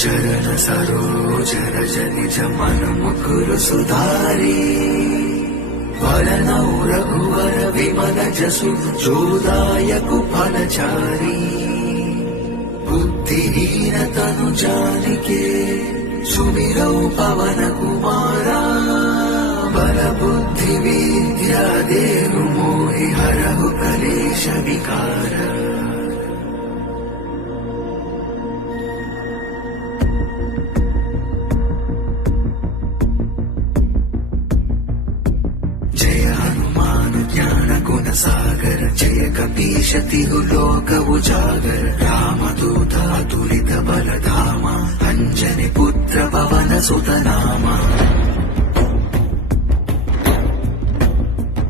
చరణ సరోజ నిజ మన ముకురు సుధారి వరనౌ రఘువర విమల జసు చోదాయకు ఫలచారి बुद्धिहीन तनु जानिके सुमिरौ पवन कुमारा बल बुद्धि विद्या देहु मोहि हरहु कलेश विकार जय हनुमान ज्ञान गुण सागर जय कपीश तिहु लोक उजागर रामदूत अतुलित बलधामा अंजनी पुत्र पवन सुत नामा